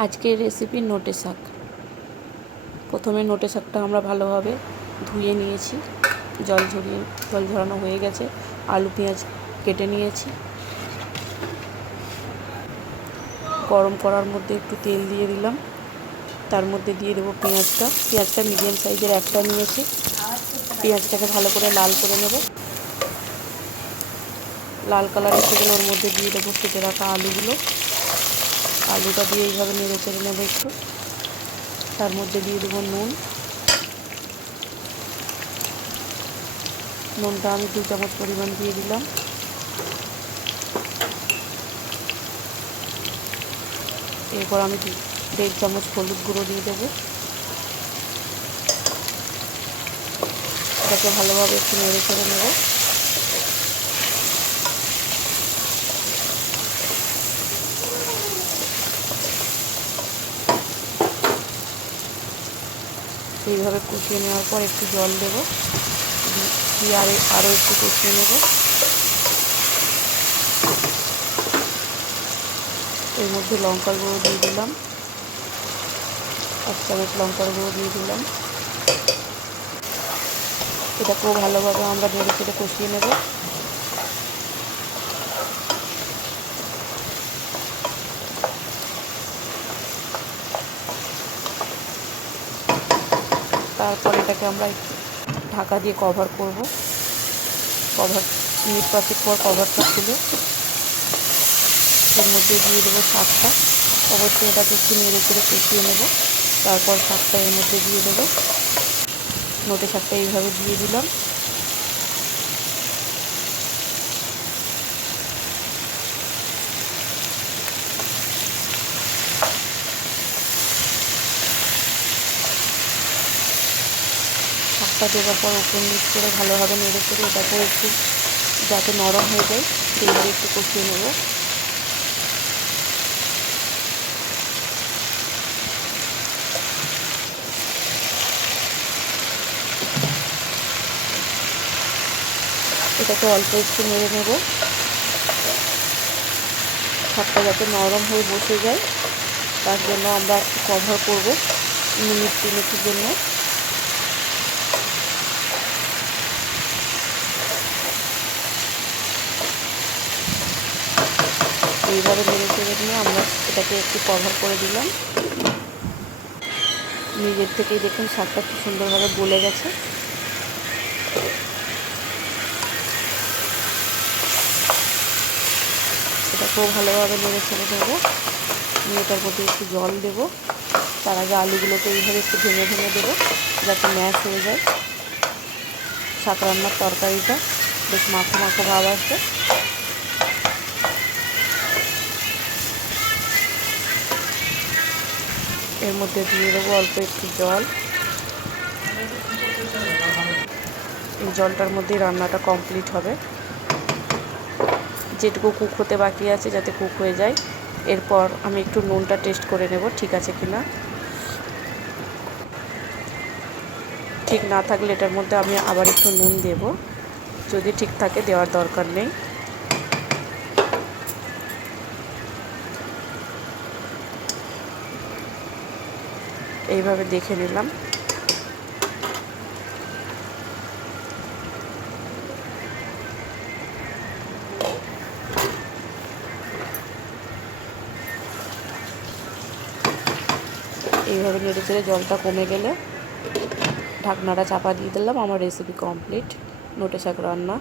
আজকের রেসিপি নোটে শাক। প্রথমে নোটে শাকটা আমরা ভালোভাবে ধুয়ে নিয়েছি, জল ঝরানো হয়ে গেছে। আলু পেঁয়াজ কেটে নিয়েছি। গরম করার মধ্যে একটু তেল দিয়ে দিলাম, তার মধ্যে দিয়ে দেবো পেঁয়াজটা মিডিয়াম সাইজের একটা নিয়েছি। পেঁয়াজটাকে ভালো করে লাল করে নেব। লাল কালার এসে গেলে ওর মধ্যে দিয়ে দেবো কেটে রাখা আলুটা দিয়ে এইভাবে নেড়ে চেড়ে নেবো একটু। তার মধ্যে দিয়ে দেবো নুনটা আমি 2 চামচ পরিমাণ দিয়ে দিলাম। এরপর আমি 1.5 চামচ হলুদ গুঁড়ো দিয়ে দেবো। এটাকে ভালোভাবে একটু নেড়ে চেড়ে নেব। এইভাবে কষিয়ে নেওয়ার পর একটু জল দেবো, দিয়ে আরও একটু কষিয়ে নেব। এর মধ্যে লঙ্কার গুঁড়ো দিয়ে দিলাম, 1 চামচ লঙ্কার গুঁড়ো দিয়ে দিলাম। এটাকেও ভালোভাবে আমরা নেড়ে চেড়ে কষিয়ে নেব। তারপর এটাকে আমরা ঢাকা দিয়ে কভার করব। মিনিট 5 পর কভারটা খুলে এর মধ্যে দিয়ে দেবো শাকটা। অবশ্যই এটাকে একটু নেড়ে চেড়ে কষিয়ে নেব। তারপর শাকটা এর মধ্যে দিয়ে দেবো। নোটে শাকটা এইভাবে দিয়ে দিলাম। শাকটা দেওয়ার পর উপর নিচ করে ভালোভাবে নেড়ে চেড়ে এটাকেও একটু যাতে নরম হয়ে যায় সেইভাবে একটু কষিয়ে নেব। এটাকে অল্প একটু নেড়ে নেব। শাকটা যাতে নরম হয়ে বসে যায় তার জন্য আমরা একটু কভার করব মিনিট 3 জন্য। এইভাবে নেড়ে চেড়ে নিয়ে আমরা এটাকে একটু কভার করে দিলাম। নিজের থেকেই দেখুন শাকটা খুব সুন্দরভাবে গলে গেছে। এটাকেও ভালোভাবে নেড়ে ছেড়ে দেবো। নিয়ে এটার মধ্যে একটু জল দেবো। তার আগে আলুগুলোকে এইভাবে একটু ভেঙে দেবো যাতে ম্যাশ হয়ে যায়। শাক রান্নার তরকারিটা বেশ মাখো মাখো ভাব আসবে। এর মধ্যে দিয়ে দেবো অল্প একটু জল। এই জলটার মধ্যেই রান্নাটা কমপ্লিট হবে। যেটুকু কুক হতে বাকি আছে যাতে কুক হয়ে যায়। এরপর আমি একটু নুনটা টেস্ট করে নেব ঠিক আছে কিনা। ঠিক না থাকলে এটার মধ্যে আমি আবার একটু নুন দেব, যদি ঠিক থাকে দেওয়ার দরকার নেই। এইভাবে দেখে নিলাম। এইভাবে নেড়ে চেড়ে জলটা কমে গেলে ঢাকনাটা চাপা দিয়ে দিলাম। আমার রেসিপি কমপ্লিট, নোটে শাক রান্না।